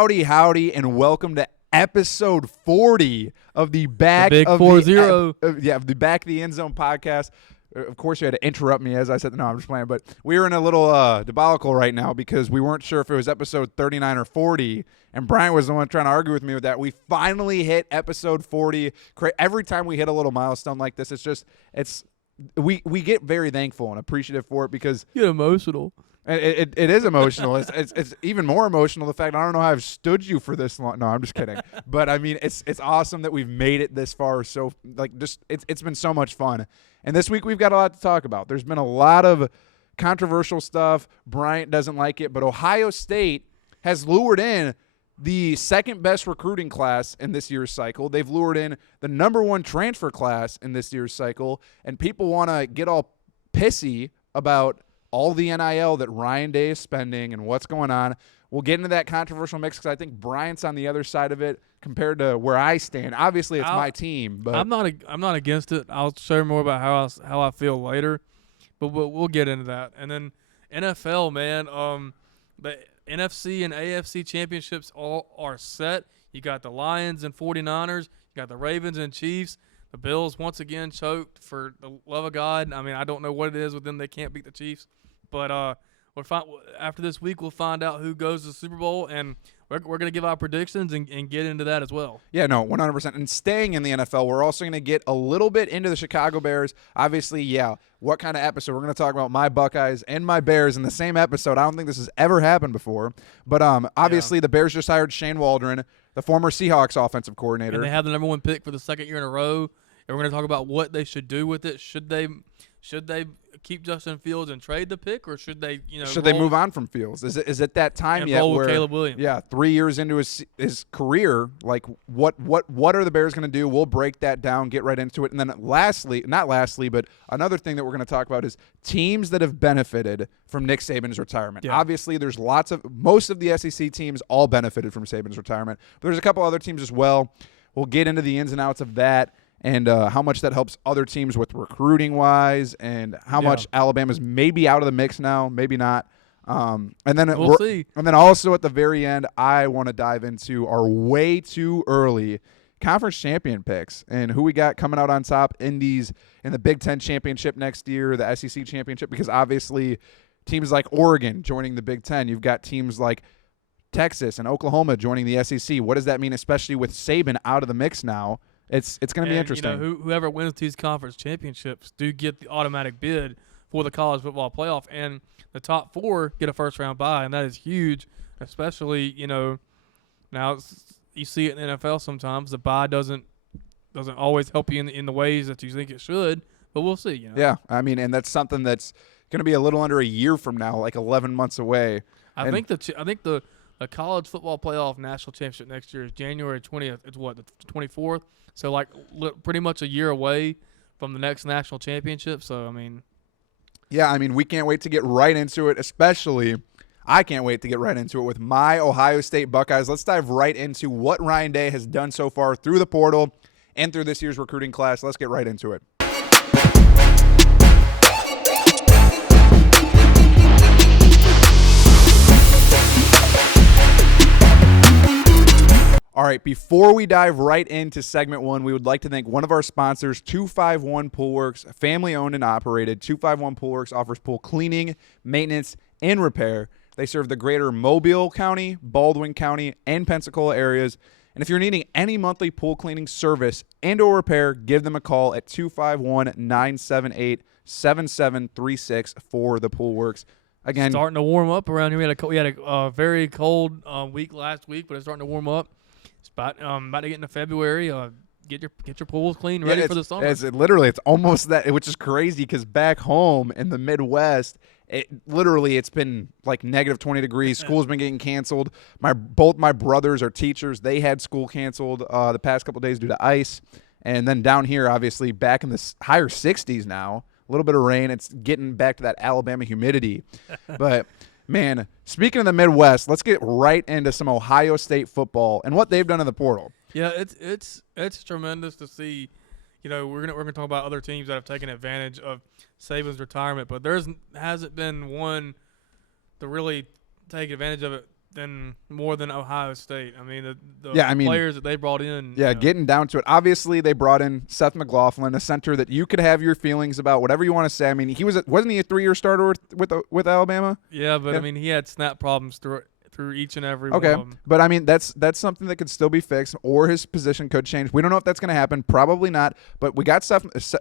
Howdy, and welcome to episode 40 of the Back the of 40. the Back of the End Zone podcast. Of course, you had to interrupt me as I said, no, I'm just playing. But we were in a little debacle right now because we weren't sure if it was episode 39 or 40, and Brian was the one trying to argue with me with that. We finally hit episode 40. Every time we hit a little milestone like this, we get very thankful and appreciative for it because you get emotional. It is emotional. It's even more emotional the fact I don't know how I've stood you for this long. No, I'm just kidding. But I mean, it's awesome that we've made it this far. So it's been so much fun. And this week we've got a lot to talk about. There's been a lot of controversial stuff. Bryant doesn't like it, but Ohio State has lured in the second best recruiting class in this year's cycle. They've lured in the number one transfer class in this year's cycle, and people want to get all pissy about all the NIL that Ryan Day is spending and what's going on. We'll get into that controversial mix because I think Bryant's on the other side of it compared to where I stand. Obviously, it's my team, but I'm not against it. I'll share more about how I feel later, but we'll get into that. And then NFL, man, the NFC and AFC Championships all are set. You got the Lions and 49ers. You got the Ravens and Chiefs. The Bills once again choked for the love of God. I mean, I don't know what it is with them. They can't beat the Chiefs. But after this week, we'll find out who goes to the Super Bowl, and we're going to give our predictions and get into that as well. Yeah, no, 100%. And staying in the NFL, we're also going to get a little bit into the Chicago Bears. Obviously, yeah, what kind of episode? We're going to talk about my Buckeyes and my Bears in the same episode. I don't think this has ever happened before. But obviously, the Bears just hired Shane Waldron, the former Seahawks offensive coordinator. And they have the number one pick for the second year in a row. And we're going to talk about what they should do with it. Should they keep Justin Fields and trade the pick, or should they, they move on from Fields? Is it that time yet roll where with Caleb Williams? Yeah, 3 years into his career, like what are the Bears going to do? We'll break that down, get right into it, and then but another thing that we're going to talk about is teams that have benefited from Nick Saban's retirement. Yeah. Obviously, there's most of the SEC teams all benefited from Saban's retirement, but there's a couple other teams as well. We'll get into the ins and outs of that. And how much that helps other teams with recruiting-wise, and how much Alabama's maybe out of the mix now, maybe not. And then we'll see. And then also at the very end, I want to dive into our way too early conference champion picks and who we got coming out on top in the Big Ten championship next year, the SEC championship, because obviously teams like Oregon joining the Big Ten, you've got teams like Texas and Oklahoma joining the SEC. What does that mean, especially with Saban out of the mix now? It's going to be interesting. Whoever wins these conference championships do get the automatic bid for the college football playoff, and the top four get a first-round bye, and that is huge, especially, now you see it in the NFL sometimes. The bye doesn't always help you in the ways that you think it should, but we'll see. Yeah, I mean, and that's something that's going to be a little under a year from now, like 11 months away. I think the college football playoff national championship next year is January 20th. It's what, the 24th? So, pretty much a year away from the next national championship. So, I mean. Yeah, I mean, we can't wait to get right into it, especially I can't wait to get right into it with my Ohio State Buckeyes. Let's dive right into what Ryan Day has done so far through the portal and through this year's recruiting class. Let's get right into it. All right, before we dive right into segment one, we would like to thank one of our sponsors, 251 Pool Works, family-owned and operated. 251 Pool Works offers pool cleaning, maintenance, and repair. They serve the greater Mobile County, Baldwin County, and Pensacola areas. And if you're needing any monthly pool cleaning service and or repair, give them a call at 251-978-7736 for the Pool Works. Again, starting to warm up around here. We had a very cold week last week, but it's starting to warm up. It's about to get into February. Get your pools clean, ready for the summer. It's almost that, which is crazy because back home in the Midwest, it's been like negative 20 degrees. School's been getting canceled. Both my brothers are teachers. They had school canceled the past couple of days due to ice. And then down here, obviously, back in the higher 60s now. A little bit of rain. It's getting back to that Alabama humidity. But man, speaking of the Midwest, let's get right into some Ohio State football and what they've done in the portal. Yeah, it's tremendous to see. We're gonna talk about other teams that have taken advantage of Saban's retirement, but hasn't been one to really take advantage of it more than Ohio State. I mean, the Yeah, I mean, players that they brought in. Yeah, you know, getting down to it. Obviously, they brought in Seth McLaughlin, a center that you could have your feelings about, whatever you want to say. I mean, wasn't he a 3-year starter with Alabama? Yeah, but Yeah. I mean, he had snap problems through each and every Okay, one of them. but I mean, that's something that could still be fixed, or his position could change. We don't know if that's going to happen. Probably not. But we got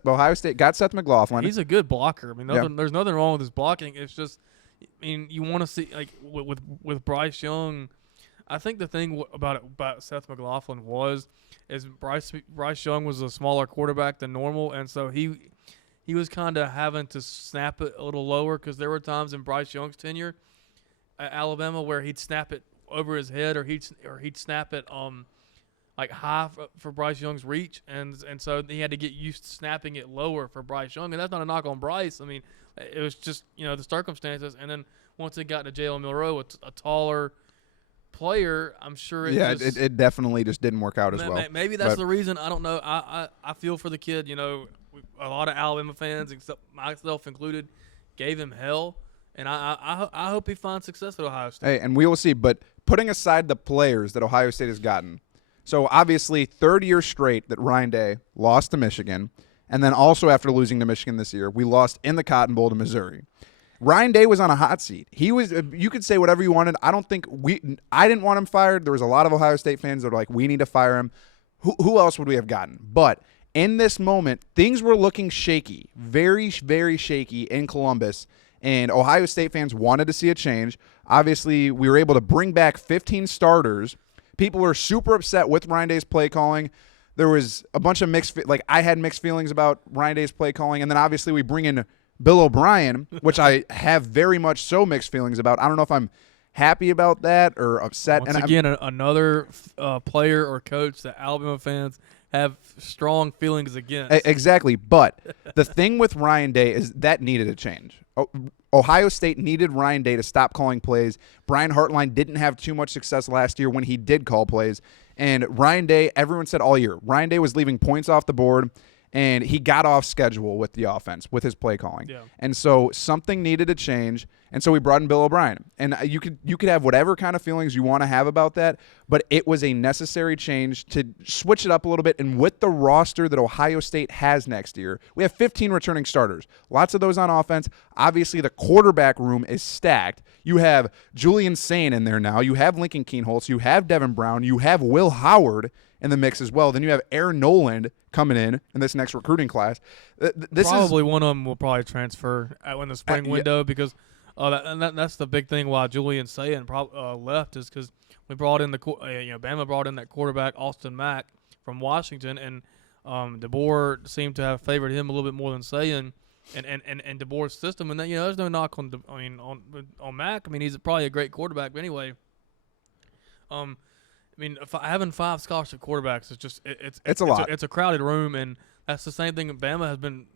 Ohio State got Seth McLaughlin. He's a good blocker. I mean, Yeah. there's nothing wrong with his blocking. It's just, I mean, you want to see like with Bryce Young. I think the thing about Seth McLaughlin is Bryce Young was a smaller quarterback than normal, and so he was kind of having to snap it a little lower because there were times in Bryce Young's tenure at Alabama where he'd snap it over his head or he'd snap it like high for Bryce Young's reach, and so he had to get used to snapping it lower for Bryce Young, and that's not a knock on Bryce. I mean, it was just the circumstances, and then once it got to Jalen Milroe, a taller player, I'm sure it definitely just didn't work out as well. Maybe that's the reason. I don't know. I feel for the kid. A lot of Alabama fans, except myself included, gave him hell, and I hope he finds success at Ohio State. Hey, and we will see. But putting aside the players that Ohio State has gotten, so obviously third year straight that Ryan Day lost to Michigan, and then also after losing to Michigan this year, we lost in the Cotton Bowl to Missouri. Ryan Day was on a hot seat. He was. You could say whatever you wanted. I don't think I didn't want him fired. There was a lot of Ohio State fans that were like, "We need to fire him." Who else would we have gotten? But in this moment, things were looking shaky, very, very shaky in Columbus, and Ohio State fans wanted to see a change. Obviously, we were able to bring back 15 starters. People were super upset with Ryan Day's play calling. There was a bunch of I had mixed feelings about Ryan Day's play calling, and then obviously we bring in Bill O'Brien, which I have very much so mixed feelings about. I don't know if I'm happy about that or upset. Once again, another player or coach that Alabama fans have strong feelings against. Exactly. But the thing with Ryan Day is that needed a change. Ohio State needed Ryan Day to stop calling plays. Brian Hartline didn't have too much success last year when he did call plays. And Ryan Day, everyone said all year, Ryan Day was leaving points off the board. And he got off schedule with the offense, with his play calling. Yeah. And so something needed to change. And so we brought in Bill O'Brien. And you could have whatever kind of feelings you want to have about that, but it was a necessary change to switch it up a little bit. And with the roster that Ohio State has next year, we have 15 returning starters. Lots of those on offense. Obviously, the quarterback room is stacked. You have Julian Sain in there now. You have Lincoln Keenholz. You have Devin Brown. You have Will Howard in the mix as well. Then you have Aaron Noland coming in this next recruiting class. One of them will probably transfer in the spring window because that's the big thing why Julian Sayin left is because we brought in Bama brought in that quarterback Austin Mack from Washington, and DeBoer seemed to have favored him a little bit more than Sayin and DeBoer's system. And then there's no knock on Mack. I mean, he's probably a great quarterback, but anyway. I mean, having 5 scholarship quarterbacks is just it's a lot. It's a crowded room, and that's the same thing. Bama has been,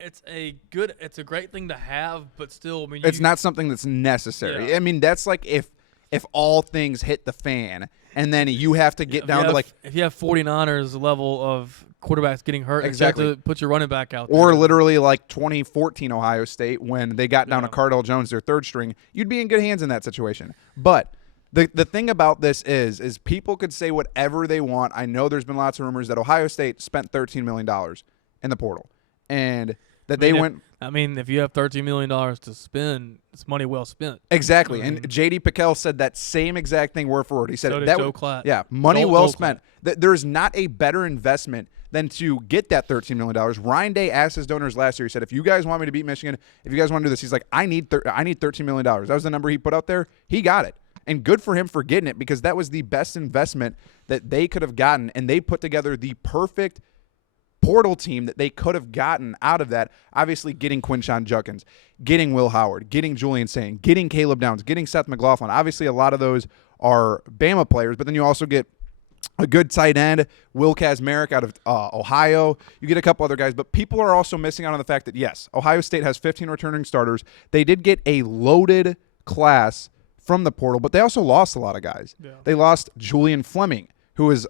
it's a great thing to have, but still, I mean, it's not something that's necessary. Yeah. I mean, that's like if all things hit the fan, and then you have to get down to if you have 49ers level of quarterbacks getting hurt, exactly, you have to put your running back out there. Or literally like 2014 Ohio State when they got down to Cardell Jones, their third string, you'd be in good hands in that situation. But the thing about this is people could say whatever they want. I know there's been lots of rumors that Ohio State spent $13 million in the portal, and that if you have $13 million to spend, it's money well spent. Exactly. And J.D. Pickell said that same exact thing word for word. He said so did Joe Klatt. Yeah, money well spent. There's not a better investment than to get that $13 million. Ryan Day asked his donors last year, he said, if you guys want me to beat Michigan, if you guys want to do this, he's like, I need $13 million. That was the number he put out there. He got it. And good for him for getting it, because that was the best investment that they could have gotten, and they put together the perfect portal team that they could have gotten out of that. Obviously, getting Quinshon Judkins, getting Will Howard, getting Julian Sain, getting Caleb Downs, getting Seth McLaughlin. Obviously, a lot of those are Bama players, but then you also get a good tight end, Will Kazmarek out of Ohio. You get a couple other guys, but people are also missing out on the fact that, yes, Ohio State has 15 returning starters. They did get a loaded class from the portal, but they also lost a lot of guys. Yeah. They lost Julian Fleming, who is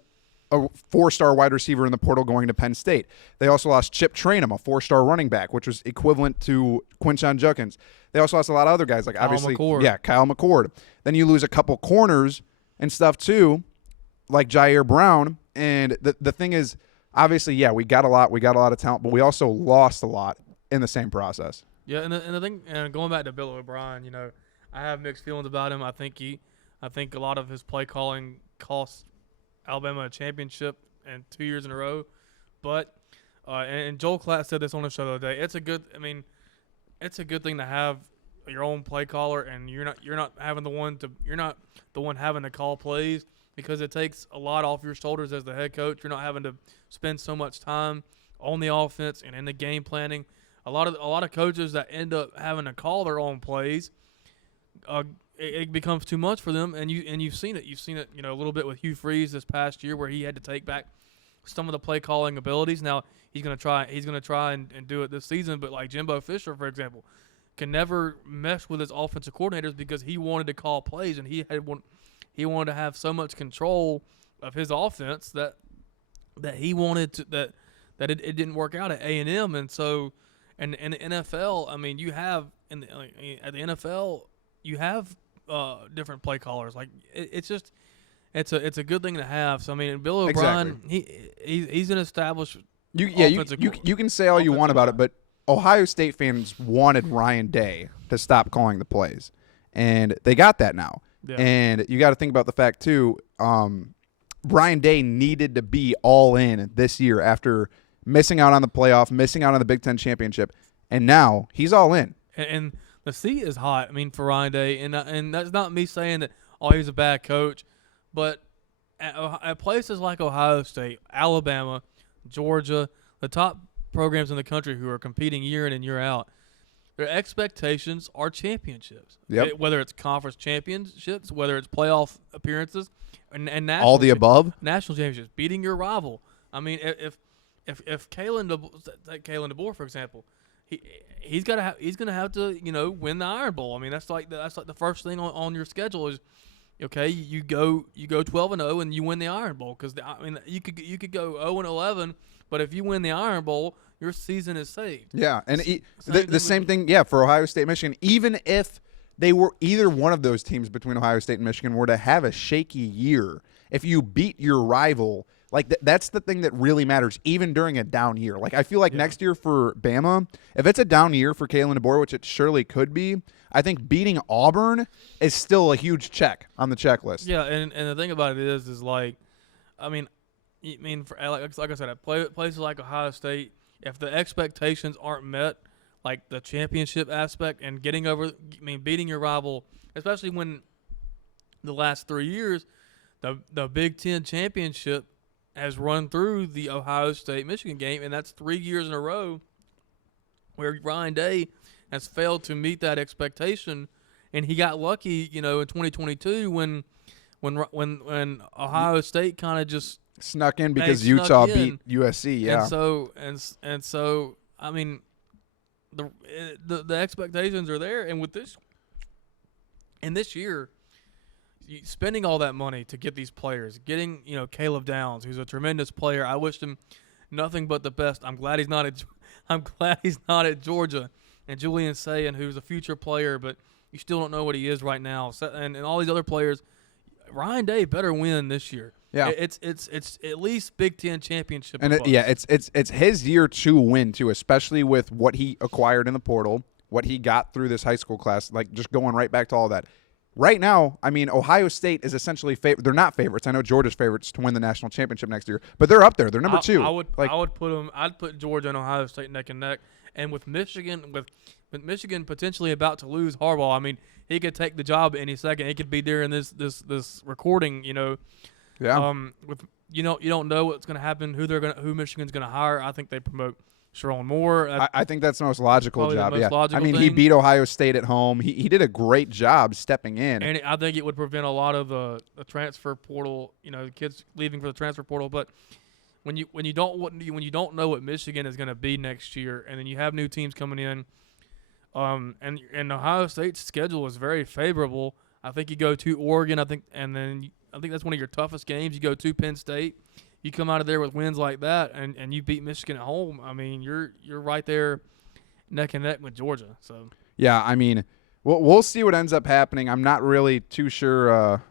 a 4-star wide receiver in the portal going to Penn State. They also lost Chip Trainum, a 4-star running back, which was equivalent to Quinshon Judkins. They also lost a lot of other guys, like Kyle obviously, McCord. Kyle McCord. Then you lose a couple corners and stuff too, like Jair Brown. And the thing is, obviously, we got a lot of talent, but we also lost a lot in the same process. Yeah, and the thing, and going back to Bill O'Brien, I have mixed feelings about him. I think a lot of his play calling cost Alabama a championship and 2 years in a row. But and Joel Klatt said this on the show the other day. It's a good thing to have your own play caller, and you're not the one having to call plays, because it takes a lot off your shoulders as the head coach. You're not having to spend so much time on the offense and in the game planning. A lot of coaches that end up having to call their own plays, it becomes too much for them, and you've seen it. You've seen it, a little bit with Hugh Freeze this past year, where he had to take back some of the play calling abilities. Now he's gonna try and do it this season, but like Jimbo Fisher, for example, can never mesh with his offensive coordinators because he wanted to call plays, and he wanted to have so much control of his offense that he wanted to that it didn't work out at A&M, and so and in the NFL, I mean, you have at the NFL you have different play callers. Like it's a good thing to have. So I mean, Bill O'Brien, he's an established you can say all you want about it, but Ohio State fans wanted Ryan Day to stop calling the plays, and they got that now. Yeah. And you got to think about the fact too. Ryan Day needed to be all in this year after missing out on the playoff, missing out on the Big Ten championship, and now he's all in. And the seat is hot. I mean, for Ryan Day, and that's not me saying that he's a bad coach, but at places like Ohio State, Alabama, Georgia, the top programs in the country who are competing year in and year out, their expectations are championships. Yep. Whether it's conference championships, whether it's playoff appearances, and national all the above, national championships, beating your rival. I mean, if Kalen DeBoer, for example, he's gonna have to win the Iron Bowl. I mean, that's like the first thing on your schedule is, okay, you go 12-0 and you win the Iron Bowl, because you could go 0-11, but if you win the Iron Bowl, your season is saved. Yeah, and the same thing, for Ohio State, Michigan. Even if they were either one of those teams between Ohio State and Michigan were to have a shaky year, if you beat your rival, like that's the thing that really matters, even during a down year. Like I feel like next year for Bama, if it's a down year for Kalen DeBoer, which it surely could be, I think beating Auburn is still a huge check on the checklist. Yeah, and the thing about it is like, like I said, at places like Ohio State, if the expectations aren't met, like the championship aspect and beating your rival, especially when the last 3 years, the Big Ten championship has run through the Ohio State-Michigan game, and that's 3 years in a row where Ryan Day has failed to meet that expectation, and he got lucky, in 2022 when Ohio State kind of just snuck in because Utah beat USC. Yeah, and so I mean, the expectations are there, and with this year, spending all that money to get these players, getting Caleb Downs, who's a tremendous player. I wished him nothing but the best. I'm glad he's not at Georgia. And Julian Sayin, who's a future player, but you still don't know what he is right now. So, and all these other players, Ryan Day better win this year. Yeah, it's at least Big Ten championship. And it's his year to win too, especially with what he acquired in the portal, what he got through this high school class. Like just going right back to all that. Right now, I mean, Ohio State is essentially they're not favorites. I know Georgia's favorites to win the national championship next year, but they're up there. They're number 2. I'd put Georgia and Ohio State neck and neck. And with Michigan, with Michigan potentially about to lose Harbaugh, I mean, he could take the job any second. He could be during this recording, Yeah. With you don't know what's going to happen, who Michigan's going to hire. I think they promote Sherrone Moore. I think that's the most logical job. Logical I mean, thing. he beat Ohio State at home. He did a great job stepping in. And I think it would prevent a lot of the transfer portal, the kids leaving for the transfer portal. But when you don't know what Michigan is going to be next year, and then you have new teams coming in, and Ohio State's schedule is very favorable. I think you go to Oregon. I think that's one of your toughest games. You go to Penn State. you come out of there with wins like that, and you beat Michigan at home. I mean, you're right there, neck and neck with Georgia. So yeah, I mean, we'll see what ends up happening. I'm not really too sure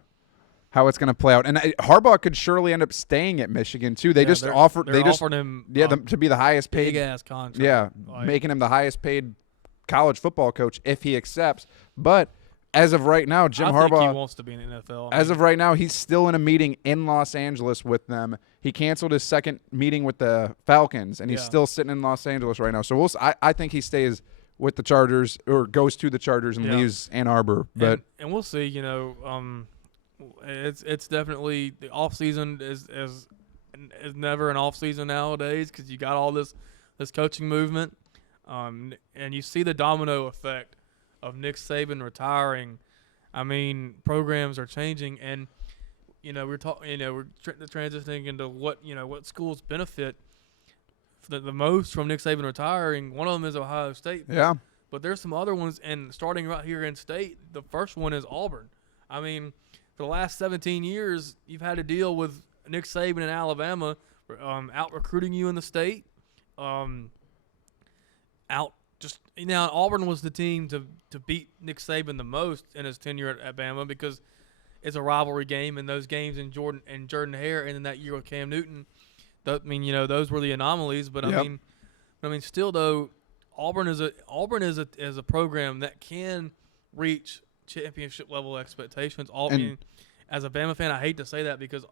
how it's going to play out. And Harbaugh could surely end up staying at Michigan too. They just offered him to be the highest paid big ass contract. Yeah, making him the highest paid college football coach if he accepts. But as of right now, Jim Harbaugh think he wants to be in the NFL. As of right now, he's still in a meeting in Los Angeles with them. He canceled his second meeting with the Falcons, and he's still sitting in Los Angeles right now. So I think he stays with the Chargers or goes to the Chargers and leaves Ann Arbor. But and we'll see. It's definitely the off season is never an off season nowadays because you got all this coaching movement, and you see the domino effect of Nick Saban retiring. I mean, programs are changing, and we're talking. We're transitioning into what schools benefit the most from Nick Saban retiring. One of them is Ohio State. Yeah. But there's some other ones, and starting right here in state, the first one is Auburn. I mean, for the last 17 years, you've had to deal with Nick Saban in Alabama out recruiting you in the state. Auburn was the team to beat Nick Saban the most in his tenure at Bama because it's a rivalry game, and those games in Jordan Hare, and then that year with Cam Newton. Those were the anomalies. But I mean, still though, Auburn is a program that can reach championship level expectations. As a Bama fan, I hate to say that because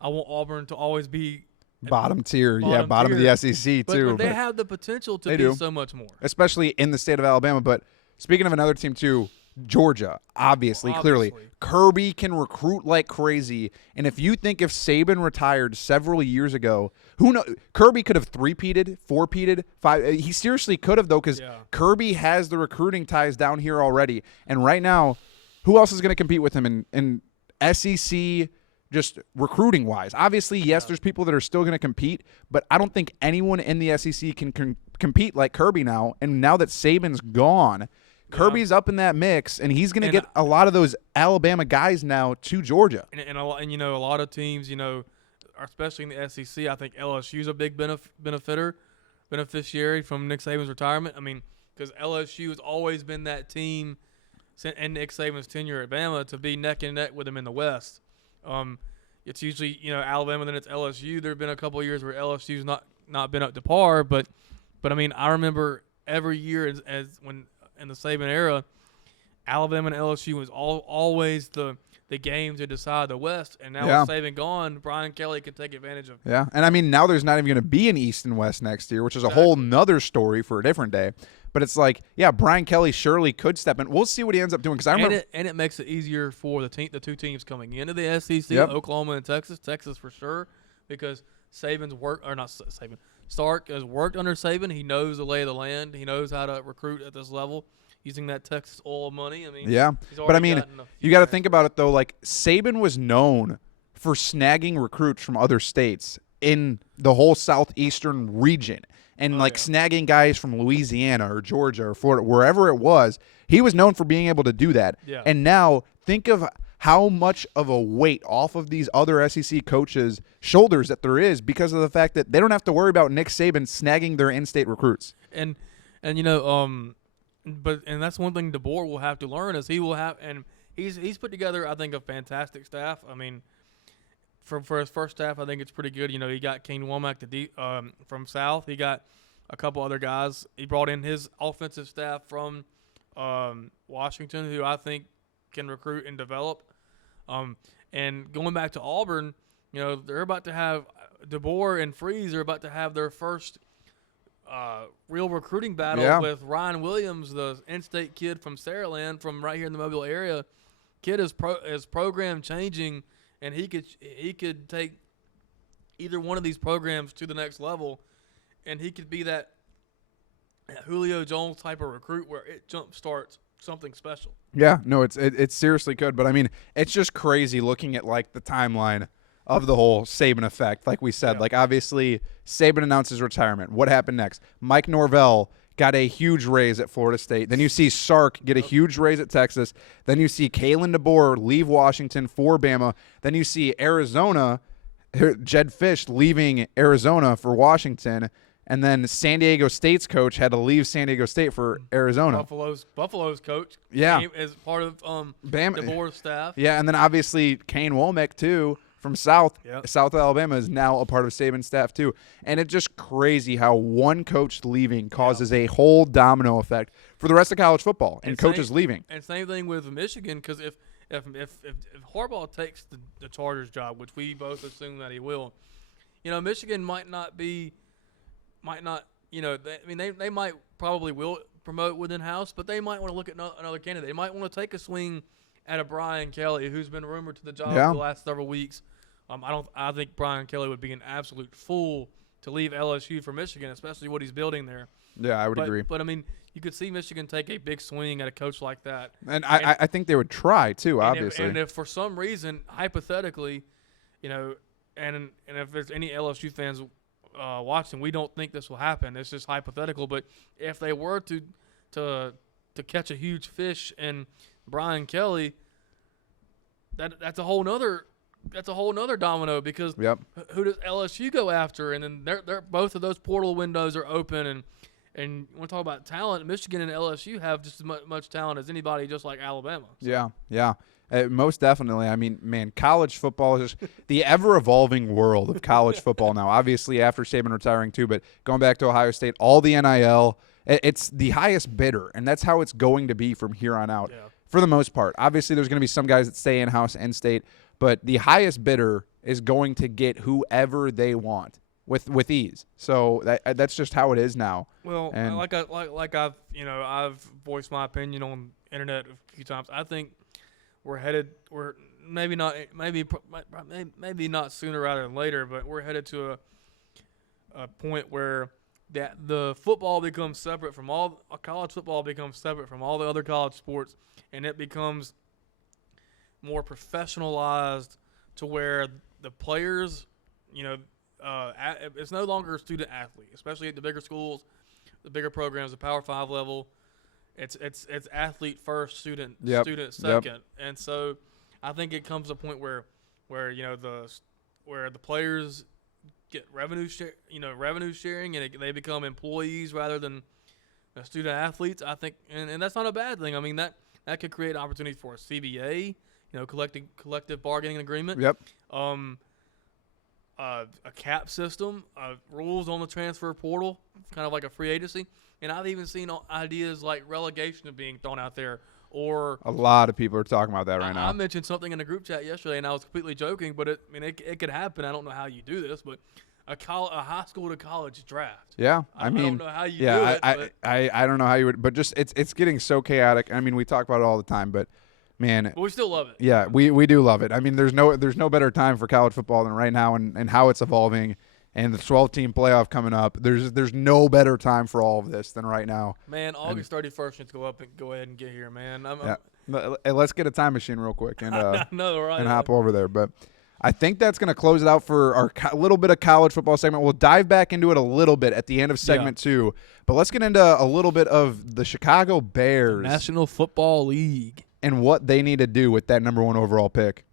I want Auburn to always be bottom tier, bottom of the SEC too. But they have the potential to be so much more, especially in the state of Alabama. But speaking of another team too, Georgia, obviously. Clearly. Kirby can recruit like crazy. And if Saban retired several years ago, who knows? Kirby could have three-peated, four-peated, five. He seriously could have, though, because Kirby has the recruiting ties down here already. And right now, who else is going to compete with him in SEC just recruiting-wise? Obviously, yes, there's people that are still going to compete, but I don't think anyone in the SEC can compete like Kirby now. And now that Saban's gone, Kirby's up in that mix, and he's going to get a lot of those Alabama guys now to Georgia. And a lot of teams, especially in the SEC, I think LSU's a big beneficiary from Nick Saban's retirement. I mean, because LSU has always been that team in Nick Saban's tenure at Bama to be neck and neck with him in the West. It's usually Alabama, then it's LSU. There have been a couple of years where LSU's not been up to par, but I mean, I remember every year as when in the Saban era, Alabama and LSU was always the game to decide the West. And now with Saban gone, Brian Kelly can take advantage of. Yeah, and I mean, now there's not even going to be an East and West next year, which is a whole nother story for a different day. But it's like, Brian Kelly surely could step in. We'll see what he ends up doing because I remember, and it makes it easier for the two teams coming into the SEC, Oklahoma and Texas. Texas for sure, because Stark has worked under Saban. He knows the lay of the land. He knows how to recruit at this level using that Texas oil money. I mean, but I mean, you got to think about it though. Like Saban was known for snagging recruits from other states in the whole southeastern region, and snagging guys from Louisiana or Georgia or Florida, wherever it was. He was known for being able to do that. Yeah. And now think of how much of a weight off of these other SEC coaches' shoulders that there is because of the fact that they don't have to worry about Nick Saban snagging their in-state recruits. And that's one thing DeBoer will have to learn is he's put together, I think, a fantastic staff. I mean, for his first staff, I think it's pretty good. He got Kane Womack from South. He got a couple other guys. He brought in his offensive staff from Washington, who I think can recruit and develop. And going back to Auburn, they're about to have DeBoer and Freeze are about to have their first real recruiting battle with Ryan Williams, the in-state kid from Saraland, from right here in the Mobile area. Kid is program changing, and he could take either one of these programs to the next level, and he could be that Julio Jones type of recruit where it jumpstarts something special. Yeah, no, it seriously could, but I mean, it's just crazy looking at the timeline of the whole Saban effect. Like we said, obviously Saban announced his retirement. What happened next? Mike Norvell got a huge raise at Florida State. Then you see Sark get a huge raise at Texas. Then you see Kalen DeBoer leave Washington for Bama. Then you see Arizona Jed Fish leaving Arizona for Washington, and then San Diego State's coach had to leave San Diego State for Arizona. Buffalo's coach Yeah. as part of Bam. DeBoer's staff. Yeah, and then obviously Kane Womack too from South Alabama is now a part of Saban's staff too. And it's just crazy how one coach leaving causes a whole domino effect for the rest of college football and coaches leaving. And same thing with Michigan, because if Harbaugh takes the Chargers job, which we both assume that he will, Michigan might not, they might probably will promote within house, but they might want to look at another candidate. They might want to take a swing at a Brian Kelly, who's been rumored to the job the last several weeks. I think Brian Kelly would be an absolute fool to leave LSU for Michigan, especially what he's building there. Yeah, I would agree. But you could see Michigan take a big swing at a coach like that. And I think they would try too, obviously. And if for some reason, hypothetically, and if there's any LSU fans watching, we don't think this will happen. It's just hypothetical. But if they were to catch a huge fish in Brian Kelly, that's a whole nother domino, because who does LSU go after? And then they're both of those portal windows are open, and when we talk about talent, Michigan and LSU have just as much talent as anybody, just like Alabama. So. Yeah. Most definitely. I mean, man, college football is just the ever-evolving world of college football now. Obviously, after Saban retiring too, but going back to Ohio State, all the NIL, it's the highest bidder, and that's how it's going to be from here on out for the most part. Obviously, there's going to be some guys that stay in-house, in-state, but the highest bidder is going to get whoever they want with ease. So that's just how it is now. Well, I've voiced my opinion on the internet a few times. I think we're maybe not sooner rather than later, but we're headed to a point where the football becomes separate from college football becomes separate from all the other college sports, and it becomes more professionalized to where the players, it's no longer a student athlete, especially at the bigger schools, the bigger programs, the Power 5 level. It's athlete first, student second, and so I think it comes to a point where the players get revenue sharing, and they become employees rather than student athletes. I think, and that's not a bad thing. I mean, that could create opportunities for a CBA, collective bargaining agreement. Yep. A cap system, rules on the transfer portal, kind of like a free agency. And I've even seen ideas like relegation being thrown out there. Or a lot of people are talking about that right now. I mentioned something in the group chat yesterday, and I was completely joking, but it could happen. I don't know how you do this, but a high school to college draft. Yeah, I don't know how you do it. I don't know how you would, but just it's getting so chaotic. I mean, we talk about it all the time, but man, but we still love it. Yeah, we do love it. I mean, there's no better time for college football than right now, and how it's evolving. And the 12-team playoff coming up, there's no better time for all of this than right now. Man, August 31st, let's go ahead and get here, man. Let's get a time machine real quick and right, and hop over there. But I think that's going to close it out for our little bit of college football segment. We'll dive back into it a little bit at the end of segment 2. But let's get into a little bit of the Chicago Bears, the National Football League, and what they need to do with that number 1 overall pick.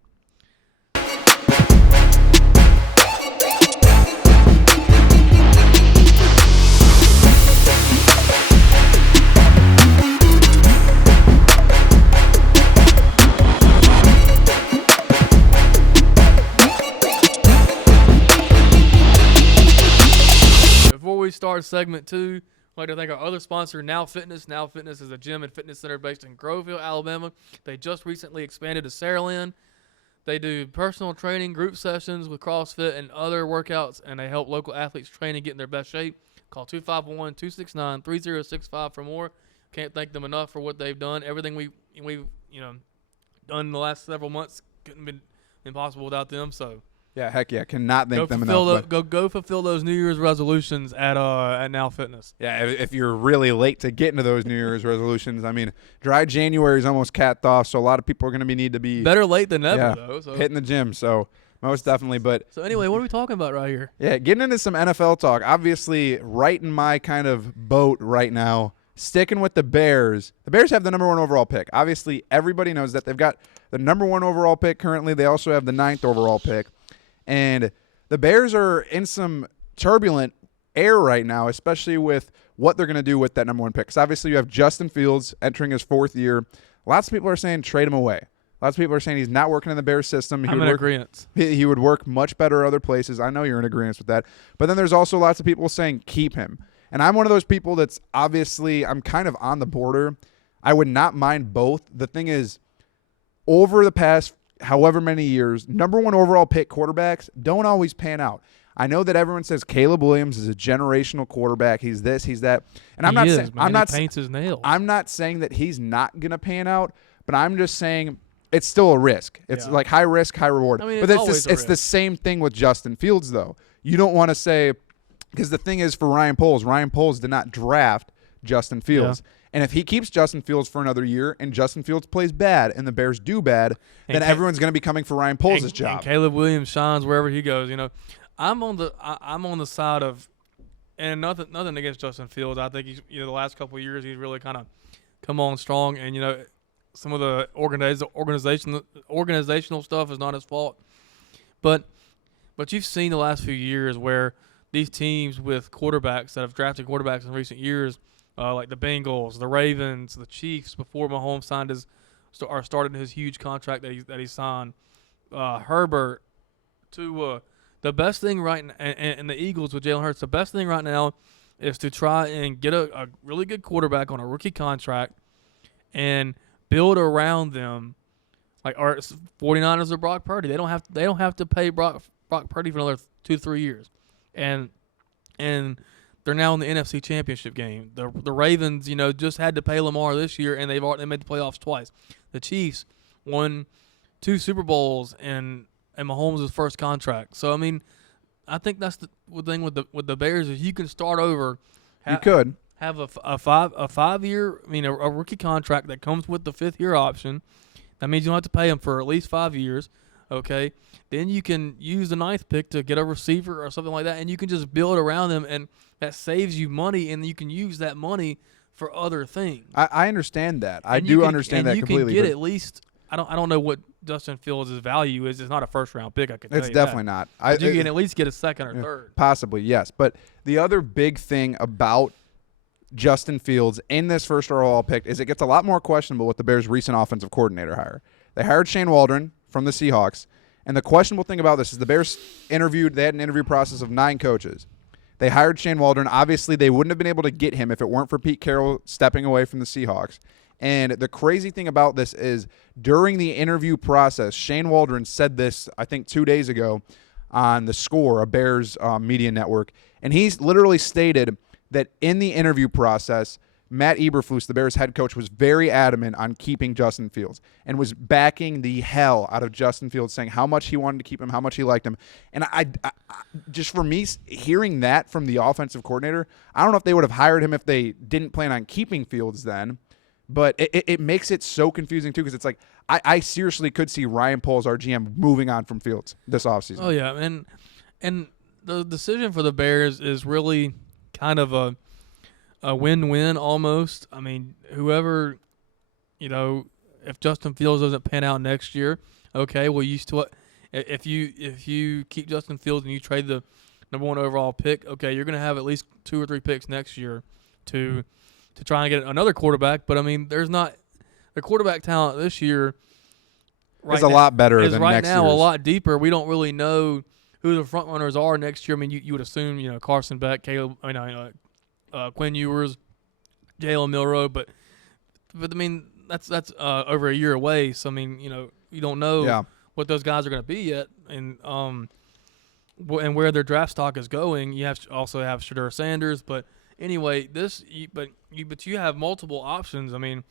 Before we start segment 2, I'd like to thank our other sponsor, Now Fitness. Now Fitness is a gym and fitness center based in Groveville, Alabama. They just recently expanded to Saraland. They do personal training, group sessions with CrossFit and other workouts, and they help local athletes train and get in their best shape. Call 251-269-3065 for more. Can't thank them enough for what they've done. Everything we've done in the last several months couldn't have been possible without them. So. Yeah, heck yeah. Cannot thank them enough. Go fulfill those New Year's resolutions at Now Fitness. Yeah, if you're really late to get into those New Year's resolutions, I mean, dry January is almost capped off, so a lot of people are going to need to be better late than never, though. So. Hitting the gym, so most definitely. But so anyway, what are we talking about right here? Yeah, getting into some NFL talk. Obviously, right in my kind of boat right now. Sticking with the Bears. The Bears have the number 1 overall pick. Obviously, everybody knows that. They've got the number 1 overall pick currently. They also have the 9th overall pick. And the Bears are in some turbulent air right now, especially with what they're going to do with that number 1 pick. Because obviously you have Justin Fields entering his 4th year. Lots of people are saying trade him away. Lots of people are saying he's not working in the Bears system. I'm in agreement. He would work much better other places. I know you're in agreement with that. But then there's also lots of people saying keep him. And I'm one of those people that's obviously I'm kind of on the border. I would not mind both. The thing is, over the past however many years, number 1 overall pick quarterbacks don't always pan out. I know that everyone says Caleb Williams is a generational quarterback. He's this, he's that. And I'm not paints his nails. I'm not saying that he's not going to pan out, but I'm just saying it's still a risk. It's like high risk, high reward. I mean, but it's the same thing with Justin Fields, though. You don't want to say, because the thing is for Ryan Poles did not draft Justin Fields. Yeah. And if he keeps Justin Fields for another year and Justin Fields plays bad and the Bears do bad, then everyone's going to be coming for Ryan Poles' job. And Caleb Williams shines wherever he goes. I'm on the side of, and nothing against Justin Fields. I think he's the last couple of years he's really kind of come on strong, and some of the organizational stuff is not his fault. But you've seen the last few years where these teams with quarterbacks that have drafted quarterbacks in recent years, like the Bengals, the Ravens, the Chiefs, before Mahomes started his huge contract that he signed, Herbert, to the best thing right now, and the Eagles with Jalen Hurts, the best thing right now is to try and get a really good quarterback on a rookie contract and build around them. Like our 49ers or Brock Purdy, they don't have to pay Brock Purdy for another 2-3 years, and they're now in the NFC Championship game. The Ravens, just had to pay Lamar this year, and they made the playoffs twice. The Chiefs won 2 Super Bowls and Mahomes' first contract. So I mean, I think that's the thing with the Bears is you can start over. You could have a 5-year, a rookie contract that comes with the 5th year option. That means you don't have to pay him for at least 5 years. Okay, then you can use the 9th pick to get a receiver or something like that, and you can just build around them, and that saves you money, and you can use that money for other things. I understand that. I do understand that completely. You can get at least. I don't know what Justin Fields' value is. It's not a first-round pick, I can tell you. It's definitely not. You can at least get a 2nd or 3rd. Possibly, yes. But the other big thing about Justin Fields in this first overall pick is it gets a lot more questionable with the Bears' recent offensive coordinator hire. They hired Shane Waldron from the Seahawks, and the questionable thing about this is the Bears they had an interview process of 9 coaches. They hired Shane Waldron. Obviously, they wouldn't have been able to get him if it weren't for Pete Carroll stepping away from the Seahawks. And the crazy thing about this is during the interview process, Shane Waldron said this, I think, 2 days ago on The Score, a Bears media network. And he's literally stated that in the interview process, Matt Eberflus, the Bears head coach, was very adamant on keeping Justin Fields and was backing the hell out of Justin Fields, saying how much he wanted to keep him, how much he liked him. And I just for me, hearing that from the offensive coordinator, I don't know if they would have hired him if they didn't plan on keeping Fields then. But it makes it so confusing, too, because it's like I seriously could see Ryan Poles, our GM, moving on from Fields this offseason. Oh, yeah. And the decision for the Bears is really kind of a win-win almost. I mean, whoever, if Justin Fields doesn't pan out next year, okay, well, you still if you keep Justin Fields and you trade the number 1 overall pick, okay, you're going to have at least 2 or 3 picks next year to try and get another quarterback. But I mean, there's not the quarterback talent this year. Is a lot better than right next now. year's. A lot deeper. We don't really know who the front runners are next year. I mean, you would assume Carson Beck, Quinn Ewers, Jalen Milroe, but I mean that's over a year away. So I mean you don't know what those guys are going to be yet, and where their draft stock is going. You also have Shedeur Sanders, but anyway, you have multiple options. I mean,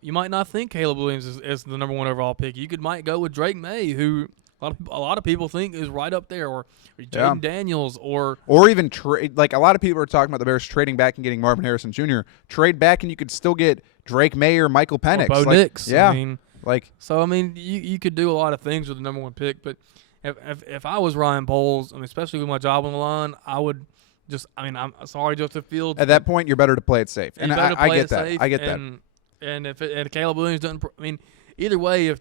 you might not think Caleb Williams is the number 1 overall pick. You might go with Drake May, who a lot of people think is right up there, or Jaden Daniels, or even trade. Like a lot of people are talking about the Bears trading back and getting Marvin Harrison Jr. Trade back and you could still get Drake May or Michael Penix, or Bo Nix. Yeah, I mean, you could do a lot of things with the number 1 pick. But if I was Ryan Poles, especially with my job on the line, I would. I'm sorry, Justin Fields. At that point, you're better to play it safe, and I get that. I get that. And if Caleb Williams doesn't, either way, if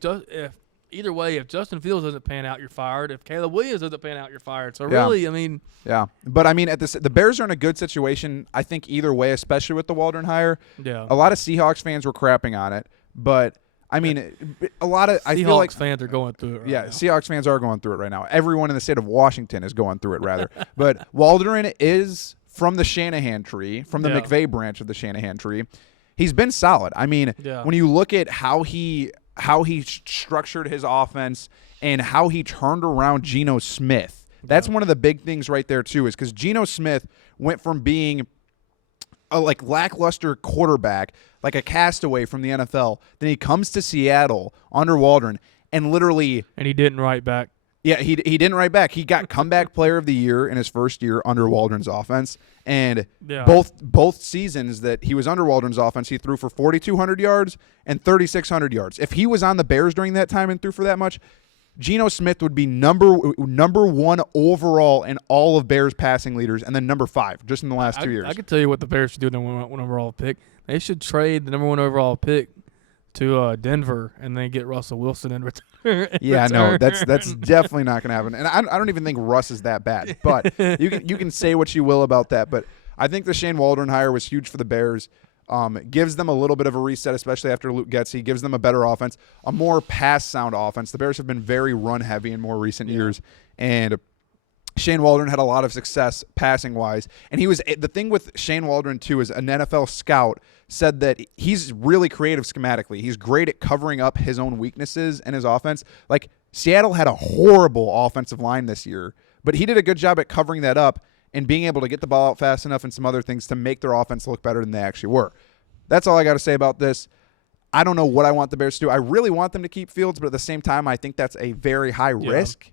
either way, if Justin Fields doesn't pan out, you're fired. If Caleb Williams doesn't pan out, you're fired. So Yeah. really, I mean, Yeah, but I mean, the Bears are in a good situation, I think, either way, especially with the Waldron hire. yeah. A lot of Seahawks fans were crapping on it, but I mean, a lot of I feel like fans are going through it right now. Seahawks fans are going through it right now. Everyone in the state of Washington is going through it, rather. But Waldron is from the Shanahan tree, from the Yeah. McVay branch of the Shanahan tree. He's been solid. I mean, Yeah. when you look at how he structured his offense and how he turned around Geno Smith, that's one of the big things right there too, is because Geno Smith went from being a lackluster quarterback, like a castaway from the NFL. Then he comes to Seattle under Waldron and literally, And he didn't write back. yeah, he didn't write back. He got comeback player of the year in his first year under Waldron's offense, and Yeah. both seasons that he was under Waldron's offense, he threw for 4,200 yards and 3,600 yards. If he was on the Bears during that time and threw for that much, Geno Smith would be number one overall in all of Bears passing leaders, and then number 5 just in the last 2 years. I could tell you what the Bears should do with the number one overall pick. They should trade the number one overall pick to Denver and then get Russell Wilson in return. Yeah, no, that's definitely not going to happen. And I don't even think Russ is that bad. But you can say what you will about that. But I think the Shane Waldron hire was huge for the Bears. Gives them a little bit of a reset, especially after Luke Getsy. Gives them a better offense, a more pass-sound offense. The Bears have been very run-heavy in more recent years. And Shane Waldron had a lot of success passing-wise. And the thing with Shane Waldron, too, is an NFL scout said that he's really creative schematically. He's great at covering up his own weaknesses in his offense. Like, Seattle had a horrible offensive line this year, but he did a good job at covering that up and being able to get the ball out fast enough and some other things to make their offense look better than they actually were. That's all I got to say about this. I don't know what I want the Bears to do. I really want them to keep Fields, but at the same time, I think that's a very high risk.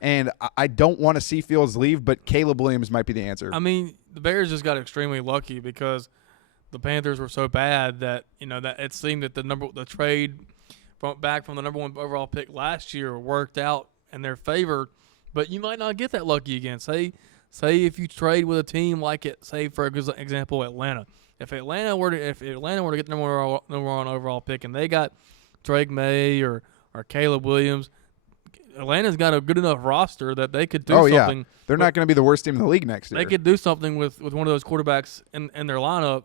And I don't want to see Fields leave, but Caleb Williams might be the answer. I mean, the Bears just got extremely lucky because the Panthers were so bad that that it seemed that the trade from the number one overall pick last year worked out in their favor. But you might not get that lucky again. Say if you trade with a team like say for example Atlanta. If Atlanta were to get the number one overall pick and they got Drake May or Caleb Williams, Atlanta's got a good enough roster that they could do something. Yeah. They're not going to be the worst team in the league next year. They could do something with one of those quarterbacks in their lineup,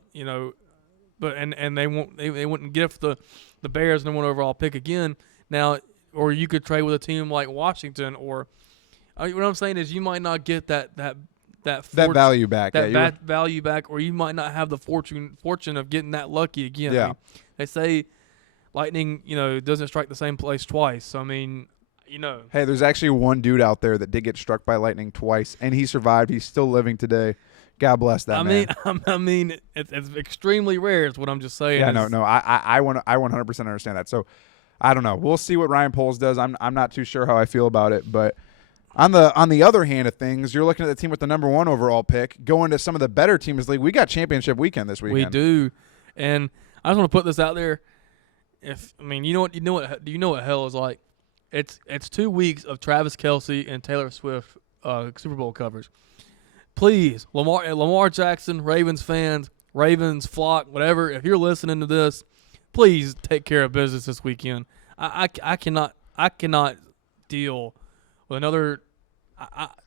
but and they wouldn't give the Bears number one overall pick again. Now, or you could trade with a team like Washington, or what I'm saying is you might not get that value back. Value back, or you might not have the fortune of getting that lucky again. Yeah. I mean, they say lightning, doesn't strike the same place twice. So I mean, Hey, there's actually one dude out there that did get struck by lightning twice, and he survived. He's still living today. God bless that man. I mean, it's extremely rare. Is what I'm just saying. Yeah, no. I 100% understand that. So, I don't know. We'll see what Ryan Poles does. I'm not too sure how I feel about it, but on the other hand of things, you're looking at the team with the number one overall pick going to some of the better teams league. We got championship weekend this weekend. We do, and I just want to put this out there. Do you know what hell is like? It's 2 weeks of Travis Kelce and Taylor Swift Super Bowl coverage. Please, Lamar Jackson, Ravens fans, Ravens flock, whatever. If you're listening to this, please take care of business this weekend. I cannot deal with another.